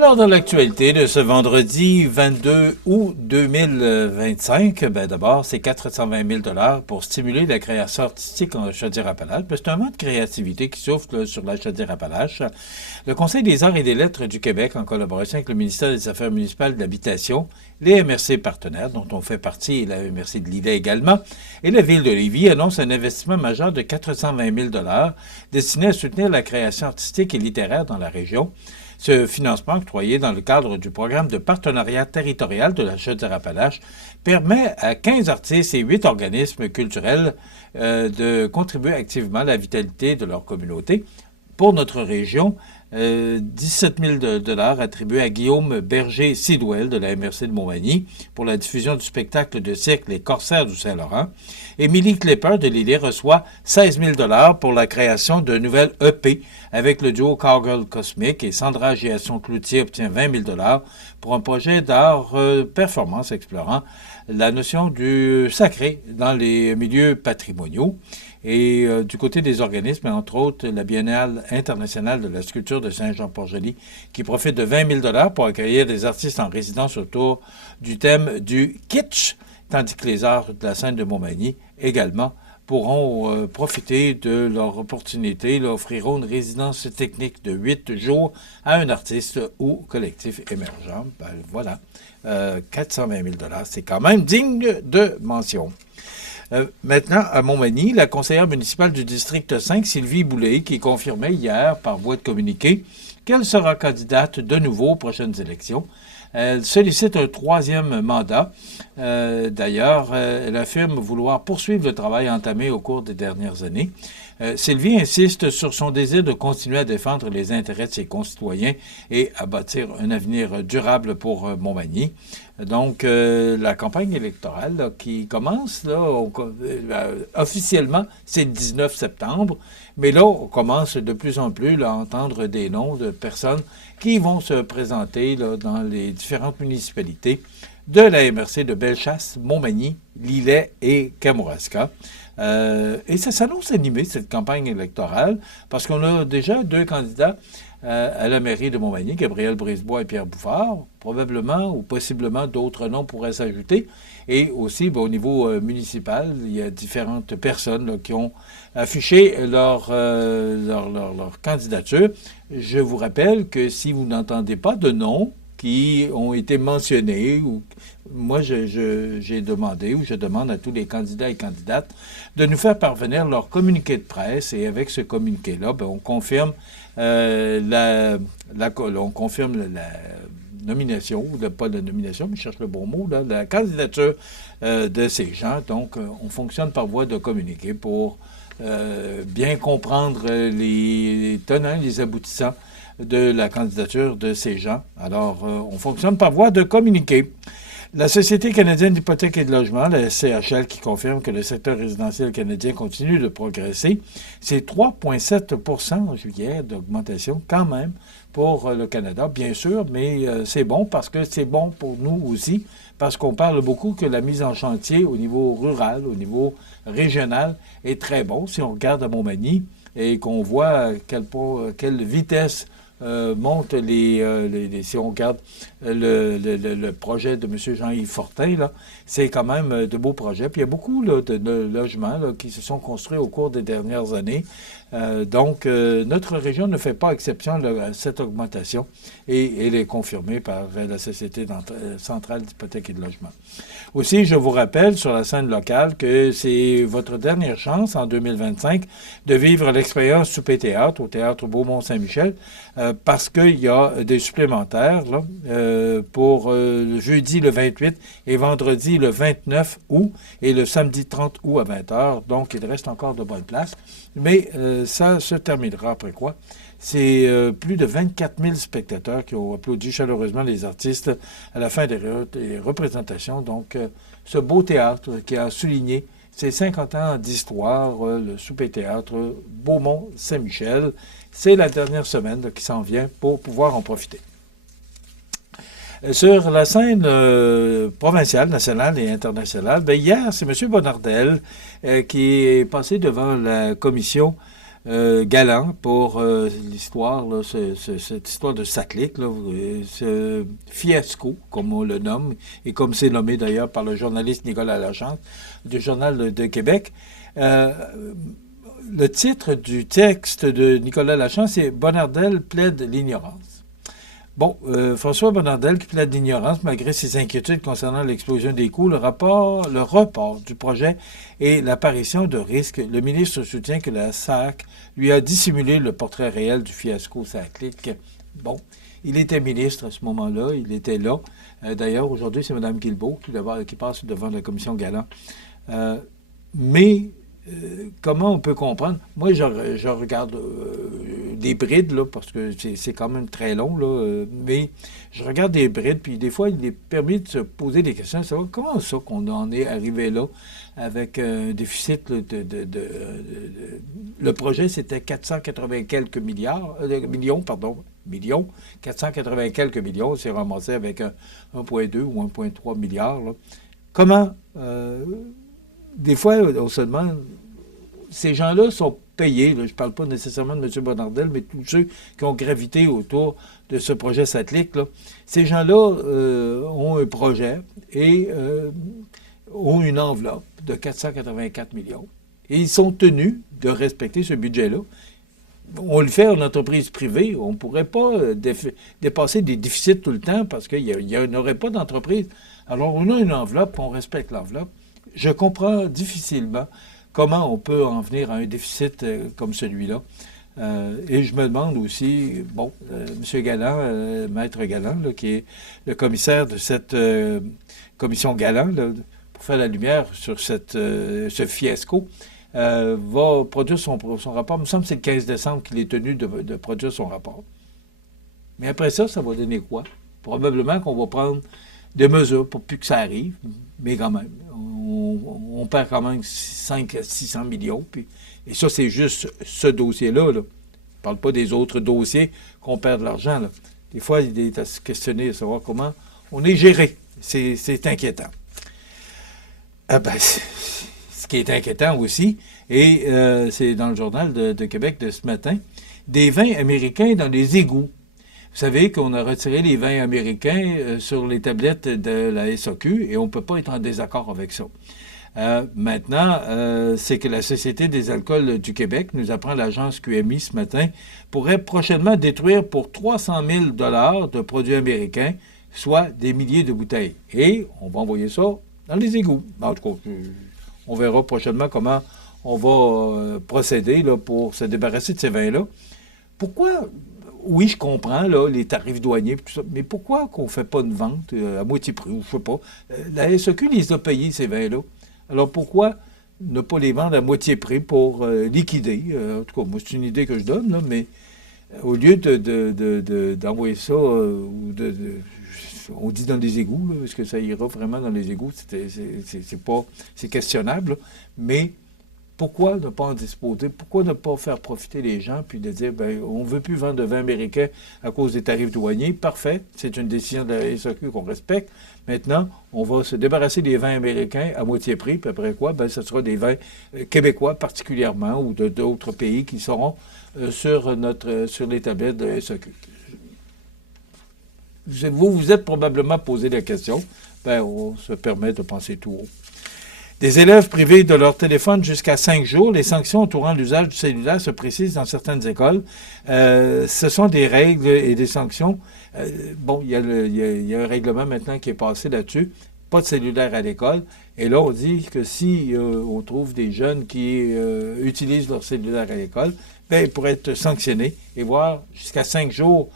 Alors, dans l'actualité de ce vendredi 22 août 2025, d'abord, c'est 420 000 pour stimuler la création artistique en Chaudière-Appalaches. C'est un moment de créativité qui souffle là, sur la Chaudière-Appalaches. Le Conseil des arts et des lettres du Québec, en collaboration avec le ministère des Affaires municipales et de l'Habitation, les MRC partenaires, dont on fait partie, et la MRC de Lilley également, et la Ville de Lévis annonce un investissement majeur de 420 000 destiné à soutenir la création artistique et littéraire dans la région. Ce financement octroyé dans le cadre du programme de partenariat territorial de la Chaudière-Appalaches permet à 15 artistes et 8 organismes culturels de contribuer activement à la vitalité de leur communauté. Pour notre région, 17 000 $ attribués à Guillaume Berger-Sidwell de la MRC de Montmagny pour la diffusion du spectacle de cirque Les Corsaires du Saint-Laurent. Émilie Klepper de Lilley reçoit 16 000 $ pour la création d'un nouvel EP avec le duo Cowgirl Cosmic et Sandra Géasson-Cloutier obtient 20 000 $ pour un projet d'art performance explorant la notion du sacré dans les milieux patrimoniaux. Et du côté des organismes, entre autres, la Biennale internationale de la sculpture de Saint-Jean-Port-Joli, qui profite de 20 000 $ pour accueillir des artistes en résidence autour du thème du kitsch, tandis que les arts de la scène de Montmagny également pourront profiter de leur opportunité, offriront une résidence technique de 8 jours à un artiste ou collectif émergent. Voilà, 420 000 $, c'est quand même digne de mention. Maintenant, à Montmagny, la conseillère municipale du district 5, Sylvie Boulay, qui confirmait hier par voie de communiqué qu'elle sera candidate de nouveau aux prochaines élections. Elle sollicite un troisième mandat. D'ailleurs, elle affirme vouloir poursuivre le travail entamé au cours des dernières années. Sylvie insiste sur son désir de continuer à défendre les intérêts de ses concitoyens et à bâtir un avenir durable pour Montmagny. Donc, la campagne électorale là, qui commence, là, officiellement, c'est le 19 septembre, mais là, on commence de plus en plus là, à entendre des noms de personnes qui vont se présenter là, dans les différentes municipalités de la MRC de Bellechasse, Montmagny, Lilley et Kamouraska. Et ça s'annonce animé, cette campagne électorale, parce qu'on a déjà 2 candidats à la mairie de Montmagny, Gabriel Brisebois et Pierre Bouffard. Probablement ou possiblement d'autres noms pourraient s'ajouter. Et aussi, au niveau municipal, il y a différentes personnes là, qui ont affiché leur candidature. Je vous rappelle que si vous n'entendez pas de noms qui ont été mentionnés, ou moi j'ai demandé, ou je demande à tous les candidats et candidates de nous faire parvenir leur communiqué de presse, et avec ce communiqué-là, on confirme on confirme la nomination, ou pas la nomination, mais je cherche le bon mot, là, la candidature de ces gens. Donc, on fonctionne par voie de communiqué pour bien comprendre les tenants, les aboutissants de la candidature de ces gens. Alors, on fonctionne par voie de communiqué. La Société canadienne d'hypothèques et de logement, la SCHL, qui confirme que le secteur résidentiel canadien continue de progresser, c'est 3,7 % en juillet d'augmentation quand même pour le Canada, bien sûr, mais c'est bon parce que c'est bon pour nous aussi, parce qu'on parle beaucoup que la mise en chantier au niveau rural, au niveau régional, est très bon. Si on regarde à Montmagny et qu'on voit à quelle vitesse monte si on regarde le projet de M. Jean-Yves Fortin, là, c'est quand même de beaux projets. Puis il y a beaucoup là, de logements là, qui se sont construits au cours des dernières années. Donc, notre région ne fait pas exception à cette augmentation et elle est confirmée par la Société centrale d'hypothèques et de logement. Aussi, je vous rappelle sur la scène locale que c'est votre dernière chance en 2025 de vivre l'expérience Souper-Théâtre au Théâtre Beaumont-Saint-Michel parce qu'il y a des supplémentaires là, pour jeudi le 28 et vendredi le 29 août et le samedi 30 août à 20h. Donc, il reste encore de bonnes places. Mais ça se terminera après quoi? C'est plus de 24 000 spectateurs qui ont applaudi chaleureusement les artistes à la fin des représentations. Donc, ce beau théâtre qui a souligné ses 50 ans d'histoire, le Souper-Théâtre Beaumont-Saint-Michel, c'est la dernière semaine qui s'en vient pour pouvoir en profiter. Sur la scène provinciale, nationale et internationale, hier, c'est M. Bonnardel qui est passé devant la commission galant pour l'histoire, là, cette histoire de satellite, là, ce fiasco, comme on le nomme, et comme c'est nommé d'ailleurs par le journaliste Nicolas Lachance, du Journal de Québec. Euh, le titre du texte de Nicolas Lachance, c'est « Bonnardel plaide l'ignorance ». Bon, François Bonnardel qui plaide l'ignorance malgré ses inquiétudes concernant l'explosion des coûts, le report du projet et l'apparition de risques. Le ministre soutient que la SAC lui a dissimulé le portrait réel du fiasco SAC-LIC. Bon, il était ministre à ce moment-là, il était là. D'ailleurs, aujourd'hui, c'est Mme Guilbeault qui passe devant la commission Galland. Mais comment on peut comprendre? Moi, je regarde des brides, là, parce que c'est quand même très long, là, mais je regarde des brides, puis des fois, il est permis de se poser des questions, savoir comment ça qu'on en est arrivé là, avec un déficit là, le projet, c'était 480 quelques millions, 480 quelques millions, c'est ramassé avec 1,2 ou 1,3 milliard. Là. Comment... des fois, on se demande, ces gens-là sont payés, là, je ne parle pas nécessairement de M. Bonnardel, mais tous ceux qui ont gravité autour de ce projet satellite, là, ces gens-là ont un projet et ont une enveloppe de 484 millions. Et ils sont tenus de respecter ce budget-là. On le fait en entreprise privée, on ne pourrait pas dépasser des déficits tout le temps parce qu'il n'y aurait pas d'entreprise. Alors, on a une enveloppe, on respecte l'enveloppe. Je comprends difficilement comment on peut en venir à un déficit comme celui-là. Et je me demande aussi, bon, M. Galland, Maître Galland, là, qui est le commissaire de cette commission Galland, là, pour faire la lumière sur ce fiasco, va produire son rapport. Il me semble que c'est le 15 décembre qu'il est tenu de produire son rapport. Mais après ça va donner quoi? Probablement qu'on va prendre des mesures pour plus que ça arrive, mais quand même, on perd quand même 5 à 600 millions. Et ça, c'est juste ce dossier-là. Là. Je ne parle pas des autres dossiers qu'on perd de l'argent. Là. Des fois, il est à se questionner, à savoir comment on est géré. C'est inquiétant. Ah ben, ce qui est inquiétant aussi, et c'est dans le journal de Québec de ce matin, des vins américains dans les égouts. Vous savez qu'on a retiré les vins américains sur les tablettes de la SAQ et on ne peut pas être en désaccord avec ça. Maintenant, c'est que la Société des alcools du Québec, nous apprend l'agence QMI ce matin, pourrait prochainement détruire pour 300 000 $ de produits américains, soit des milliers de bouteilles. Et on va envoyer ça dans les égouts. En tout cas, on verra prochainement comment on va procéder là, pour se débarrasser de ces vins-là. Pourquoi... Oui, je comprends, là, les tarifs douaniers, tout ça, mais pourquoi qu'on ne fait pas une vente à moitié prix, ou je ne sais pas. La SAQ les a payés, ces vins-là. Alors pourquoi ne pas les vendre à moitié prix pour liquider? En tout cas, moi, c'est une idée que je donne, là, mais au lieu d'envoyer ça, on dit dans les égouts, là, est-ce que ça ira vraiment dans les égouts? C'est questionnable, là, mais... Pourquoi ne pas en disposer? Pourquoi ne pas faire profiter les gens puis de dire, ben, on ne veut plus vendre de vin américain à cause des tarifs douaniers? Parfait, c'est une décision de la SAQ qu'on respecte. Maintenant, on va se débarrasser des vins américains à moitié prix, puis après quoi, ben, ce sera des vins québécois particulièrement ou d'autres pays qui seront sur les tablettes de la SAQ. Vous vous êtes probablement posé la question, ben, on se permet de penser tout haut. Des élèves privés de leur téléphone jusqu'à 5 jours, les sanctions entourant l'usage du cellulaire se précisent dans certaines écoles. Ce sont des règles et des sanctions. Bon, il y a un règlement maintenant qui est passé là-dessus. Pas de cellulaire à l'école. Et là, on dit que si on trouve des jeunes qui utilisent leur cellulaire à l'école, ben, ils pourraient être sanctionnés et voir jusqu'à 5 jours,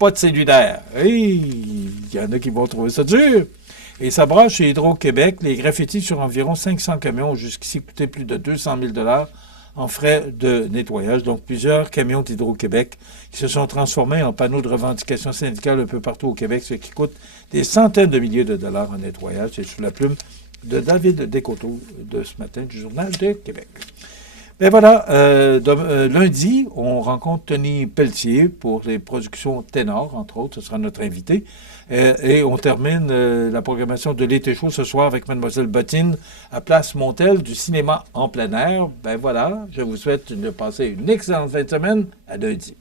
pas de cellulaire. Il y en a qui vont trouver ça dur. Et ça brasse chez Hydro-Québec. Les graffitis sur environ 500 camions ont jusqu'ici coûté plus de 200 000 $ en frais de nettoyage. Donc, plusieurs camions d'Hydro-Québec qui se sont transformés en panneaux de revendication syndicale un peu partout au Québec, ce qui coûte des centaines de milliers de dollars en nettoyage. C'est sous la plume de David Descoteaux de ce matin du Journal de Québec. Et voilà, lundi, on rencontre Tony Pelletier pour les productions Ténor, entre autres, ce sera notre invité. Et on termine la programmation de l'été chaud ce soir avec Mademoiselle Bottine à Place Montel du cinéma en plein air. Ben voilà, je vous souhaite de passer une excellente fin de semaine. À lundi.